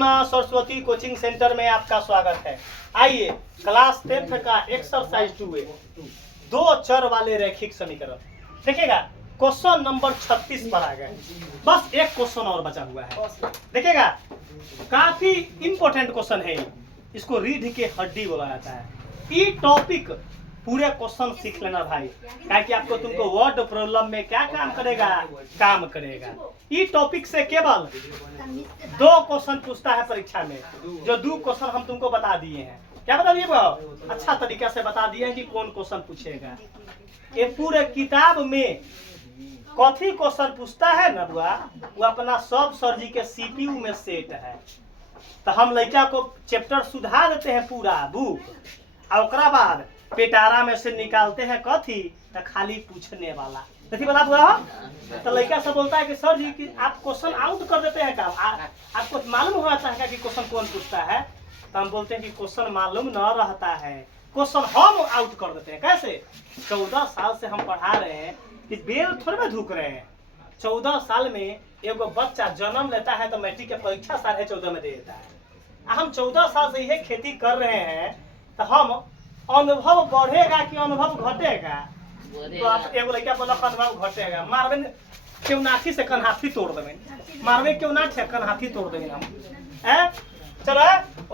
माँ Saraswati coaching centre में आपका स्वागत है। आइए क्लास 10th का एक्सरसाइज 2 दो चर वाले रैखिक समीकरण देखिएगा। क्वेश्चन नंबर 36 पर आ गए। बस एक क्वेश्चन और बचा हुआ है, देखिएगा। काफी इंपॉर्टेंट क्वेश्चन है, इसको रीढ़ की हड्डी बोला जाता है। ये टॉपिक पूरे क्वेश्चन सीख लेना भाई, ताकि आपको तुमको वर्ड प्रॉब्लम में क्या काम करेगा, काम करेगा। ये टॉपिक से केवल 2 क्वेश्चन पूछता है परीक्षा में, जो 2 क्वेश्चन हम तुमको बता दिए हैं। क्या बता दिए बाबू? अच्छा तरीका से बता दिए हैं कि कौन क्वेश्चन पूछेगा। ये पूरे किताब में कथी क्वेश्चन पूछता है ना बुआ, वो अपना सब सर जी के सीपीयू में सेट है। तो हम लड़का को चैप्टर सुधार देते हैं पूरा बुक, और उसके बाद पेटारा में से निकालते हैं कथी, तो खाली पूछने वाला कथी बता बुआ। तो लड़का सब बोलता है कि सर जी कि आप क्वेश्चन आउट कर देते हैं, काम आपको मालूम होना चाहिए कि क्वेश्चन कौन पूछता है। तो हम बोलते हैं कि क्वेश्चन मालूम न रहता है, क्वेश्चन हम आउट कर देते हैं। कैसे? 14 साल से हम पढ़ा रहे हैं कि बेल थोड़े में धुक रहे हैं। 14 साल में एगो बच्चा जन्म लेता है तो मैट्रिक के परीक्षा 14.5 में दे देता है। हम 14 साल से यही खेती कर रहे हैं, तो हम अनुभव बढ़ेगा कि अनुभव घटेगा? तो आप एगो लड़का बोला अनुभव घटेगा। मारबे क्यों नाठी से कन्हाथी तोड़ देवे, मारबे क्यों ना से कन्हाथी तोड़ देवे हम। चलो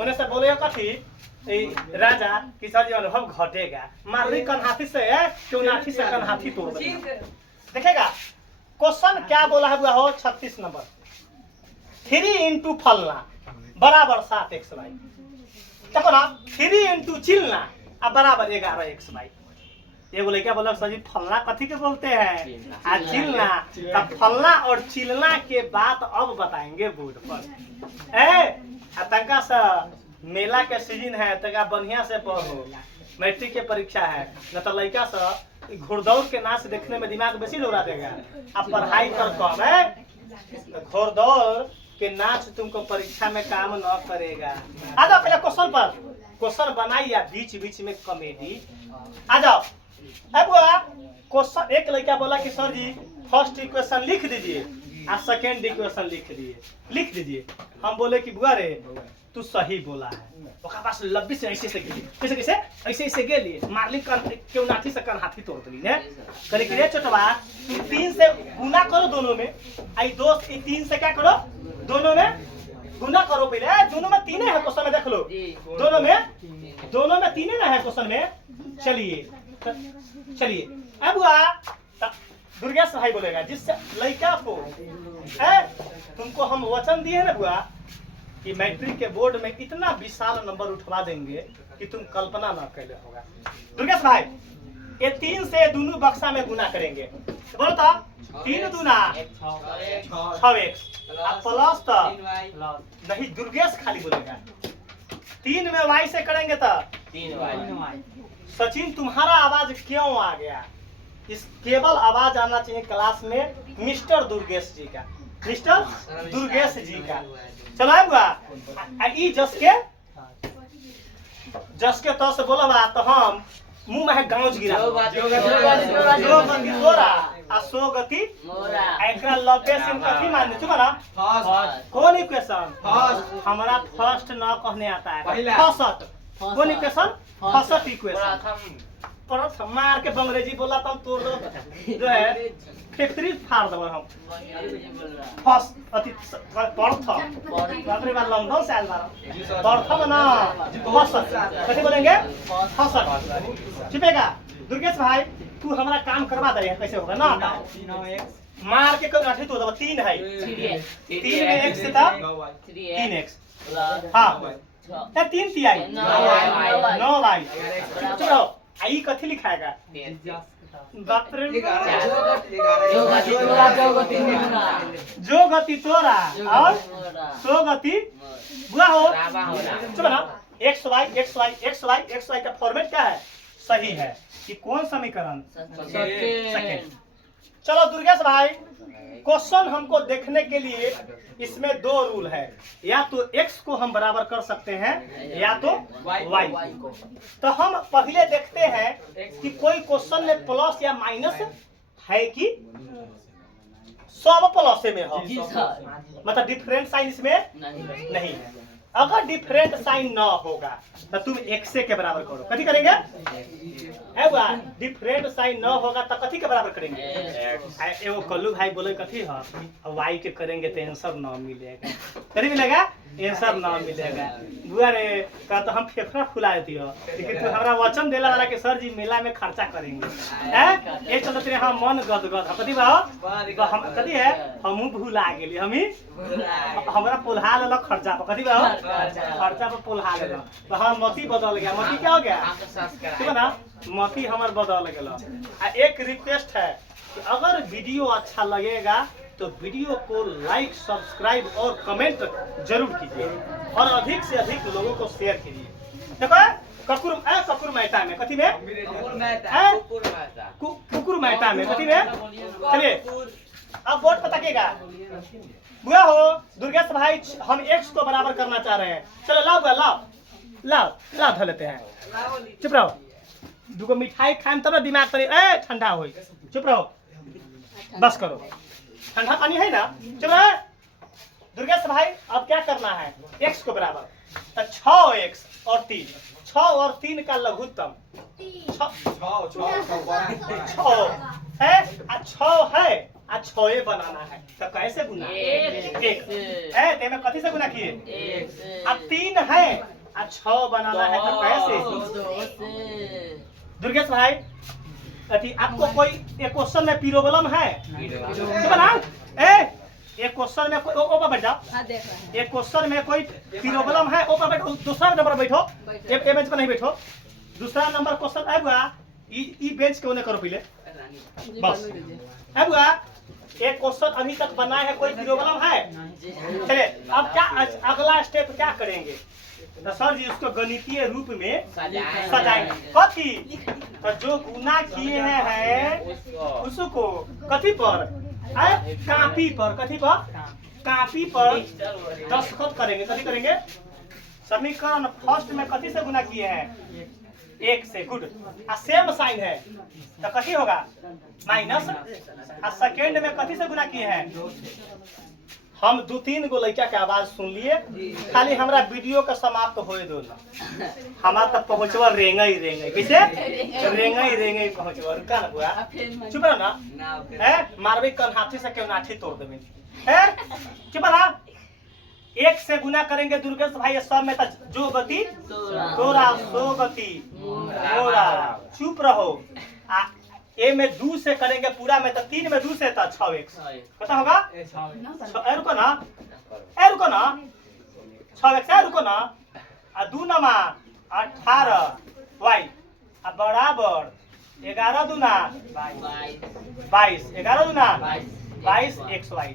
उन्हें से बोले कथी राजा कि सर जी अनुभव घटेगा, मारबे कन्हाथी से क्यों नाठी से कन्हाथी तोड़ देवे। देखेगा क्वेश्चन क्या बोला है हो 36 नंबर। 3 × फलना बराबर 7xy। देखो ना 3 × चिलना अब बराबर 11xy। एगो लड़का बोला सर जी फलना कथी के बोलते हैं, आ चिलना। तब फलना और चिलना के बात अब बताएंगे बोर्ड पर। तंका सा मेला के सीजन है, तंका बढ़िया से पढ़ो, मैट्रिक के परीक्षा है। न तो लड़का सा घोड़दौड़ के नाच देखने में दिमाग बेसी दौड़ा देगा, अब पढ़ाई कर कम है। घोड़दौड़ के नाच तुमको परीक्षा में काम न करेगा। आ जाओ पहले क्वेश्चन पर, क्वेश्चन बनाई या बीच बीच में कॉमेडी। आ जाओ। अब क्वेश्चन एक लड़का बोला कि सर जी फर्स्ट इक्वेशन लिख दीजिए और सेकेंड इक्वेशन लिख दीजिए। हम बोले कि बुआ रे तू सही बोला है। ओका पास लब्बी से ऐसे गेली, कैसे ऐसे गेली, मारली क्यों नाठी से कन हाथी तोड़ देली ने। कहले कि रे छोटवा 3 से गुना करो दोनों में। आई दोस्त 3 से क्या करो, दोनों में गुना करो। पहले दोनों में 3 है क्वेश्चन में, देख लो दोनों में 3 ना है क्वेश्चन में। चलिए अब दुर्गा सहाय बोलेगा, जिससे लड़का को तुमको हम वचन दिए ना बुआ कि मैट्रिक के बोर्ड में इतना विशाल नंबर उठवा देंगे कि तुम कल्पना न कैले होगा। दुर्गा भाई ये 3 से दोनों बक्सा में गुना करेंगे, बोलो तो 3 दूना 6x प्लस तो नहीं, दुर्गेश खाली बोलेगा 3 में y से करेंगे तो 3y। सचिन तुम्हारा आवाज क्यों आ गया? इस केवल आवाज आना चाहिए क्लास में मिस्टर दुर्गेश जी का, मिस्टर दुर्गेश जी का। चलो बुआ ई जस के तो से बोला बा तो हम मुंह में गांव गिरा जो गति तोरा आ सो गति मोरा। एकरा लबे से कथी मान दे तुम्हारा फर्स्ट। कौन इक्वेशन फर्स्ट? हमरा फर्स्ट ना कहने आता है, फर्स्ट। कौन इक्वेशन? First equation. प्रथम मार के अंग्रेजी बोला तो हम तोड़ दो जो है फैक्ट्री फाड़ दो हम। फर्स्ट अति प्रथम बापरे बार लंदन से आल बार प्रथम ना फर्स्ट कैसे बोलेंगे? फर्स्ट। छिपेगा दुर्गेश भाई तू हमारा काम करवा दे, कैसे होगा ना? मार के कब तो दो 3 है, 3 में x से था 3x। हां 3 तिहाई 9y। चलो आई कथी लिखाएगा? बाप रे जो गति तोरा और सो गति बुआ हो। चलो ना xy का फॉर्मेट क्या है? सही है कि कौन समीकरण? सेकंड। चलो दुर्गेश भाई क्वेश्चन हमको देखने के लिए इसमें 2 रूल है, या तो x को हम बराबर कर सकते हैं या तो y को। तो हम पहले देखते हैं कि कोई क्वेश्चन में प्लस या माइनस है कि सब प्लस में हो, जी सर। मतलब डिफरेंट साइन इसमें नहीं है। अगर डिफरेंट साइन न होगा तो तुम x के बराबर करो, कथी करेंगे है बुआ, डिफरेंट साइन न होगा तो कथी के बराबर करेंगे। एगो कल्लू भाई बोले कथी है y के करेंगे तो आंसर न मिलेगा, कथी मिलेगा आंसर न मिलेगा। बुआ रे का तो हम फेफड़ा फुला देती हो, लेकिन तू हमारा वचन देला वाला के सर जी मेला में खर्चा करेंगे हैं, एक चलते तेरे हम मन गदगद कथी बा हम कथी है हमहू भूला गेली, हमी हमरा पुल्हा लेलो खर्चा पर, कथी बा खर्चा पर पुल्हा लेलो तो हम मती बदल गया। मती क्या हो गया ठीक है ना, मती हमार बदल गेलो। एक रिक्वेस्ट है कि अगर वीडियो अच्छा लगेगा तो वीडियो को लाइक सब्सक्राइब और कमेंट जरूर कीजिए और अधिक से अधिक लोगों को शेयर कीजिए। देखो ककुर मैटा में कथी में कुकुर मैटा में कथी में, चलिए अब बोर्ड पर तकिएगा। बुआ हो दुर्गेश भाई हम x को बराबर करना चाह रहे हैं, चलो लाओ बुआ लाओ लाओ लाओ धर लेते हैं, चुप रहो, दुगो मिठाई खाएं तब ना दिमाग पर ठंडा हो, चुप रहो बस करो, ठंडा पानी है ना, चुप रहो। दुर्गेश भाई अब क्या करना है, x को बराबर तो 6x और 3, 6 और 3 का लघुत्तम 6 है आ 6 बनाना है तो कैसे गुना एक ते में कथी से गुना किए, अब 3 है आ 6 बनाना है तो कैसे। दुर्गेश भाई अति आपको कोई एक क्वेश्चन में प्रॉब्लम है बना एक क्वेश्चन में कोई ऊपर बैठ जाओ, एक क्वेश्चन में कोई प्रॉब्लम है ऊपर बैठो, दूसरा नंबर बैठो, एक बेंच पर नहीं बैठो, दूसरा नंबर क्वेश्चन है बुआ ई बेंच के उन्हें करो पहले बस है बुआ। एक क्वेश्चन अभी तक बना है, कोई प्रॉब्लम है, चलिए अब क्या अगला स्टेप क्या करेंगे तो सर जी उसको गणितीय रूप में सजाएंगे। कथी तो जो गुना किए हैं उसको कथी पर कापी पर, कथी पर कापी पर दस्तखत करेंगे, कथी करेंगे समीकरण फर्स्ट में कथी से गुना किए हैं 1 से, गुड, सेम साइन है तो कथी होगा माइनस, सेकेंड में कथी से गुना किए हैं। हम 2-3 गो लड़का के आवाज सुन लिए, खाली हमरा वीडियो का समाप्त होए दो ना, हमारा तक पहुंचवा रेंगई कैसे रेंगई पहुंचवा, रुका ना बुआ चुप रहो ना है, मारबे कन हाथी से क्यों नाठी तोड़ देबे है, चुप रहा। 1 से गुना करेंगे दुर्गेश भाई सब में जो गति तोरा सो गति मोरा, चुप रहो। ए में 2 से करेंगे पूरा में तो 3 में 2 से था 6x पता होगा, रुको ना 6x है, रुको ना 2 नमा 18y बराबर 11 दूना 22 11 दूना 22xy।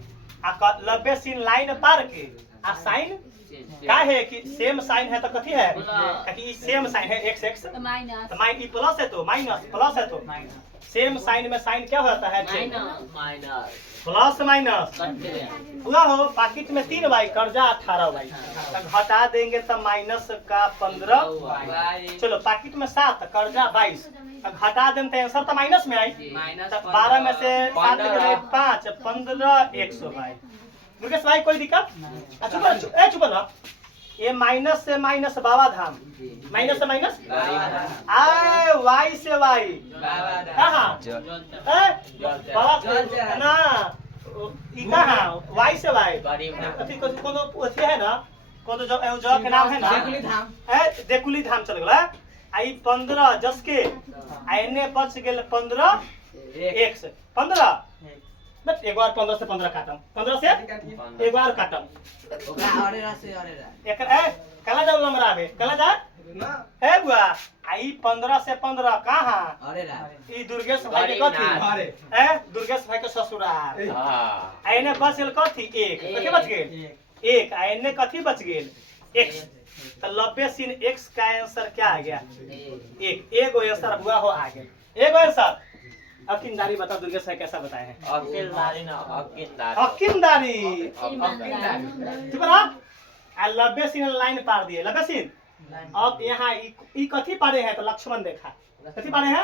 लंबे सीन लाइन पार के आ साइन क्या है कि सेम साइन है तो कथी है कि सेम साइन है x तो माइनस प्लस है तो माइनस प्लस है तो सेम साइन में साइन क्या होता है प्लस माइनस पूरा हो। पाकिट में 3y कर्जा 18y घटा देंगे तो माइनस का 15, चलो पाकिट में 7 कर्जा 22 घटा दें तो आंसर तो माइनस में आई, 12 में से 7 5 15 100। मुकेश भाई कोई दिक्कत चुप ना, ये माइनस से माइनस बाबा धाम, माइनस से माइनस आए वाई से वाई कहाँ ना कहाँ वाई से वाई कोनो है ना, कोनो जगह के नाम है ना देकुली धाम चल गया आई 15 जस के आने बच गए 15 1 से 15 बस एक बार 15 से 15 काटम, 15 से एक बार काटम कला जाओ लमरा में कला जा है बुआ आई 15 से 15 कहाँ ई दुर्गेश भाई के कथी है, दुर्गेश भाई के ससुराल आने बच गेल कथी 1 कथी बच गेल 1 आने कथी बच गेल x तो 90 sin x का आंसर क्या आ गया 1, एगो आंसर बुआ हो आ गया एगो आंसर। अकिंदारी बता दुर्गेश भाई कैसा बताए हैं, अकिंदारी ना अकिंदारी ठीक है ना, 90 sin लाइन पार दिए 90 sin। अब यहाँ ई कथी पारे है तो लक्ष्मण देखा कथी पारे है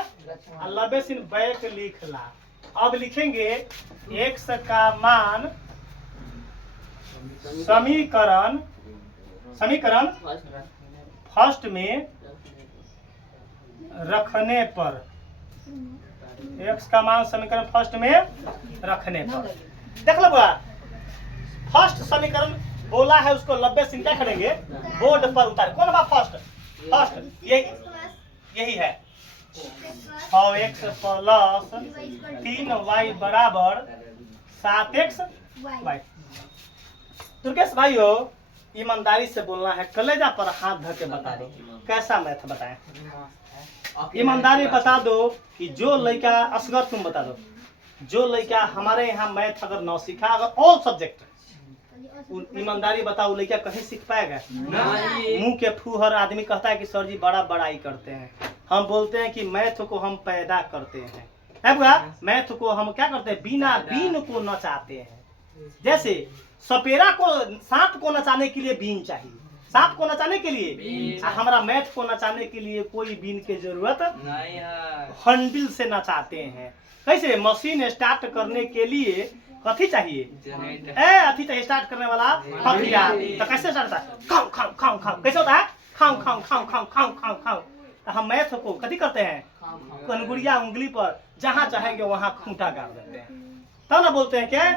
90 sin बैक लिख ला अब लिखेंगे x का मान समीकरण फर्स्ट में रखने पर, x का मान समीकरण फर्स्ट में रखने पर। देख लो बा, फर्स्ट समीकरण बोला है उसको 90 से क्या करेंगे, बोर्ड पर उतार। कौन बा फर्स्ट? यही है 6x प्लस 3y बराबर 7x वाई। दुर्गेश भाई हो, ईमानदारी से बोलना है, कलेजा पर हाथ धर के बता दो कैसा मैथ बताएं। ईमानदारी बता दो कि जो लड़का, असगर तुम बता दो, जो लड़का हमारे यहाँ मैथ अगर न सीखा, अगर ऑल सब्जेक्ट, ईमानदारी बताओ, लड़का कहीं सीख पाएगा? मुंह के फूहर आदमी कहता है कि सर जी बड़ा बड़ाई करते हैं। हम बोलते हैं कि मैथ को हम पैदा करते हैं, है बुआ? मैथ को हम क्या करते हैं, बिना बीन को नचाते हैं। जैसे सपेरा को, सांप को नचाने के लिए बीन चाहिए, सांप को नचाने के लिए, हमारा मैथ को नचाने के लिए कोई बीन की जरूरत नहीं है, हंडिल से नचाते हैं। कैसे? मशीन स्टार्ट करने के लिए कथी चाहिए? अथी चाहिए स्टार्ट करने वाला हथियार। तो कैसे स्टार्ट होता है? खाऊ खाऊ खाऊ खाऊ। कैसे होता है? खाऊ खाऊ खाऊ खाऊ खाऊ खाऊ खाऊ। हम मैथ को कथी करते हैं, कनगुड़िया उंगली पर जहाँ चाहेंगे वहाँ खूंटा गाड़ देते हैं। तब ना बोलते हैं क्या,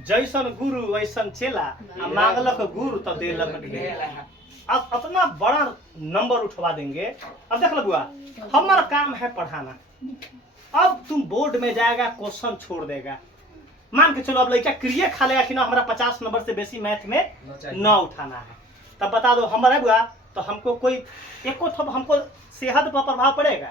जैसन गुरु वैसन चेला, मांगलक गुरु तो देलक ढेला। अब इतना बड़ा नंबर उठवा देंगे। अब देख लो बुआ, हमारा काम है पढ़ाना। अब तुम बोर्ड में जाएगा, क्वेश्चन छोड़ देगा, मान के चलो अब लड़का क्रिया खा लेगा कि ना हमारा 50 नंबर से बेसी मैथ में न उठाना है, तब बता दो हमारा बुआ, तो हमको कोई एको हमको सेहत पर प्रभाव पड़ेगा?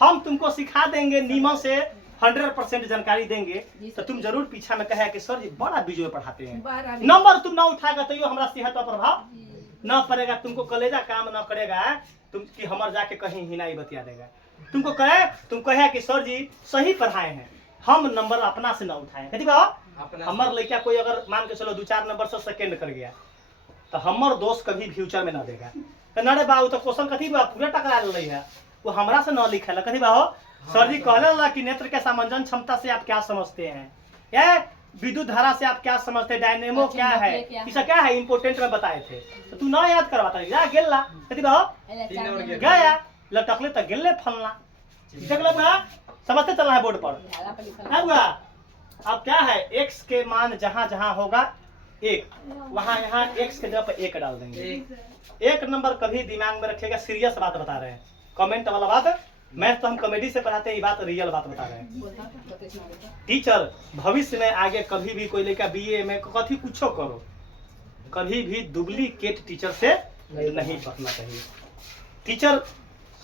हम तुमको सिखा देंगे नीमन से, 100% जानकारी देंगे, तो तुम जरूर पीछा में कहे कि सर जी बड़ा बीजो पढ़ाते हैं। नंबर तुम ना उठाएगा तो हमारा सेहत पर प्रभाव न पड़ेगा, तुमको कलेजा काम न करेगा, तुम कि हमारे जाके कहीं हिनाई बतिया देगा। तुमको कहे, तुम कहे कि सर जी सही पढ़ाए हैं, हम नंबर अपना से न उठाए। कथी बाबा, हमार लड़का कोई अगर मान के चलो 2-4 नंबर से सेकंड कर गया, तो हमार दोस्त कभी फ्यूचर में ना देगा। नरे बाबू तो क्वेश्चन कथी बा पूरा टकरा रही है, वो हमरा से न लिखा कथी बाबू, सर जी कहले कि नेत्र के सामंजन क्षमता से आप क्या समझते हैं, या विद्युत धारा से आप क्या समझते हैं, डायनेमो क्या है, इसका क्या है, इंपोर्टेंट में बताए थे। तो तू ना याद करवाता जा गेला कथी बाबू, गया लटकले तो गेले फलना। देख लो ना, समझते चलना है बोर्ड पर। अब क्या है, x के मान जहां जहां होगा 1, वहां यहाँ x के जगह पर 1 डाल देंगे। 1 नंबर कभी दिमाग में रखिएगा, सीरियस बात बता रहे हैं, कमेंट वाला बात। मैथ तो हम कॉमेडी से पढ़ाते हैं, ये बात रियल बात बता रहे हैं। टीचर भविष्य में आगे कभी भी कोई लेकर BA में कथी पूछो करो, कभी भी डुप्लीकेट टीचर से नहीं पढ़ना चाहिए। टीचर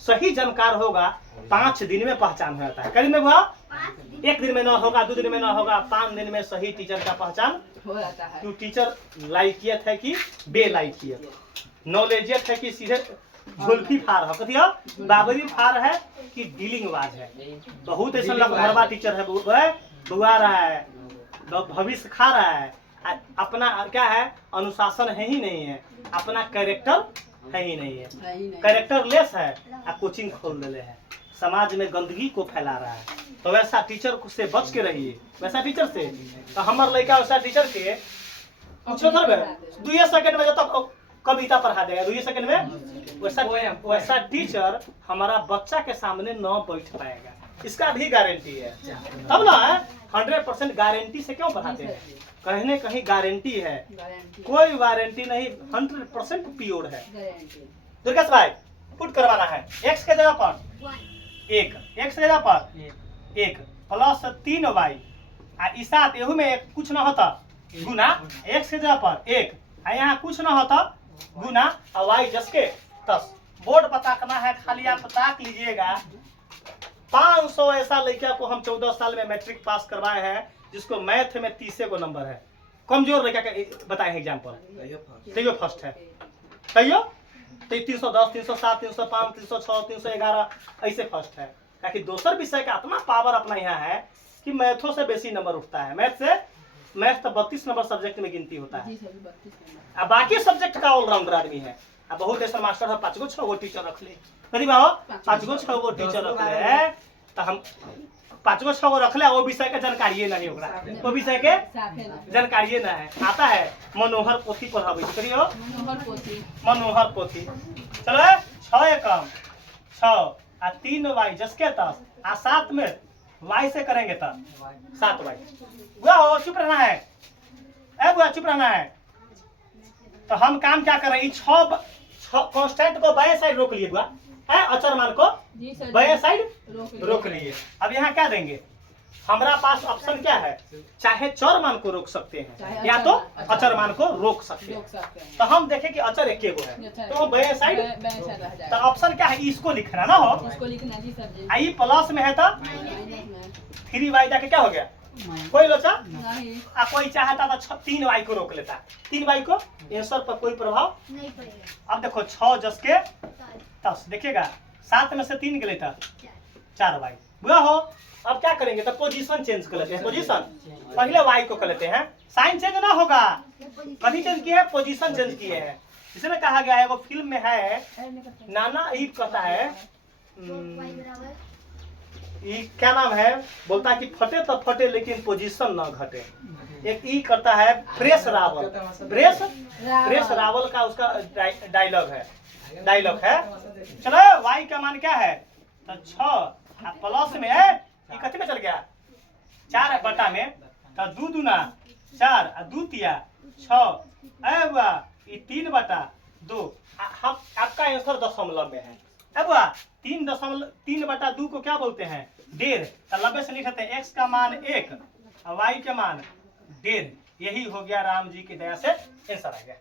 सही जानकार होगा, 5 दिन में पहचान हो जाता है। करीब में हुआ 1 दिन में ना होगा, 2 दिन में ना होगा, 5 दिन में सही टीचर का पहचान हो जाता है। तो टीचर लायकियत है कि बेलायकियत, नॉलेजियत है कि सीधे झुल्फी फार है, कथी है बाबरी फार है कि डीलिंग बाज है। बहुत ऐसा लगभगवा टीचर है, बुआ रहा है, भविष्य खा रहा है, अपना क्या है, अनुशासन है ही नहीं है, अपना कैरेक्टर है ही नहीं है, कैरेक्टर लेस है, कोचिंग खोल ले है, समाज में गंदगी को फैला रहा है। तो वैसा टीचर से बच के रहिए, वैसा टीचर से। तो हमार लड़का वैसा टीचर के पूछो सर 2 सेकंड में जब तक कविता पढ़ा देगा, 2 सेकंड में वैसा टीचर हमारा बच्चा के सामने न बैठ पाएगा, इसका भी गारंटी है। तब ना 100% गारंटी से क्यों पढ़ाते हैं, कहीं न कहीं गारंटी है, कोई वारंटी नहीं, 100% प्योर है। दुर्गेश भाई पुट करवाना है, x के जगह पर 1, x के जगह पर 1 प्लस 3y, इस साथ एहू में कुछ ना होता गुना, x के जगह पर 1, यहाँ कुछ ना होता गुना, और y जस के 10। बोर्ड पता करना है, खाली आप ताक लीजिएगा। 500 ऐसा लड़का को हम 14 साल में मैट्रिक पास करवाए हैं, जिसको मैथ में 30 को नंबर है। कमजोर लड़का का बताए हैं एग्जाम्पल, तैयो फर्स्ट है, तैयो 310, 307, 305, 306, 311 ऐसे फर्स्ट है। ताकि दूसर विषय का इतना पावर अपना यहाँ है कि मैथों से बेसी नंबर उठता है। मैथ तो 32 नंबर सब्जेक्ट में गिनती होता है, अब बाकी सब्जेक्ट का ऑलराउंडर आदमी है। अब बहुत ऐसा मास्टर है 5 गो 6 गो टीचर रख ले, करीब 5 गो 6 गो टीचर रख ले, तो हम पाँचगो छगो रख ले, वो विषय के जानकारी नहीं होगा, वो विषय के जानकारी ना है। आता है मनोहर पोथी पढ़ाबे करियो, मनोहर पोथी। चलो 6 एकम 6 आ 3 वाई जसके 10 आ 7 में वाई से करेंगे तब 7 वाई। बुआ हो चुप रहना है, ए बुआ चुप रहना है। तो हम काम क्या कर रहे हैं, 6 कांस्टेंट को बाएं साइड रोक लिए बुआ, है अचर मान को बाएं साइड रोक लिए। अब यहाँ क्या देंगे, हमारा पास ऑप्शन क्या है, चाहे चर मान को रोक सकते हैं या तो अचर मान को रोक सकते हैं। तो हम देखें कि अचर एक है, तो हम बाएं साइड, तो ऑप्शन क्या है, इसको लिखना ना हो, आई प्लस में है तो 3y जाके क्या हो गया, कोई लोचा आ कोई चाहता तो 3y को रोक लेता, 3y को आंसर पर कोई प्रभाव नहीं पड़ेगा। अब देखो 6 जस के 10 देखिएगा, 7 में से 3 गए था 4y। बुआ हो अब क्या करेंगे, तो पोजीशन चेंज कर लेते हैं, पोजीशन पहले y को कर लेते हैं, साइन चेंज ना होगा, कभी चेंज किया है, पोजीशन चेंज किए हैं। इसमें कहा गया है, वो फिल्म में है, नाना ईद कहता है, ये क्या नाम है, बोलता है कि फटे तो फटे लेकिन पोजीशन ना घटे। एक ई करता है प्रेस रावल, प्रेस रावल का उसका डायलॉग है। चलो वाई का मान क्या है, तो 6 प्लस में है, ये कथी में चल गया 4 बटा में, तो 2 दूना 4 आ 2 तिया 6, अब ये 3 बटा 2। हम आपका आंसर दशमलव में है। अब 3 बटा 2 को क्या बोलते हैं, 1.5। तो 90 से लिखते हैं x का मान 1 और y का मान 1.5। यही हो गया राम जी की दया से आंसर आ गया।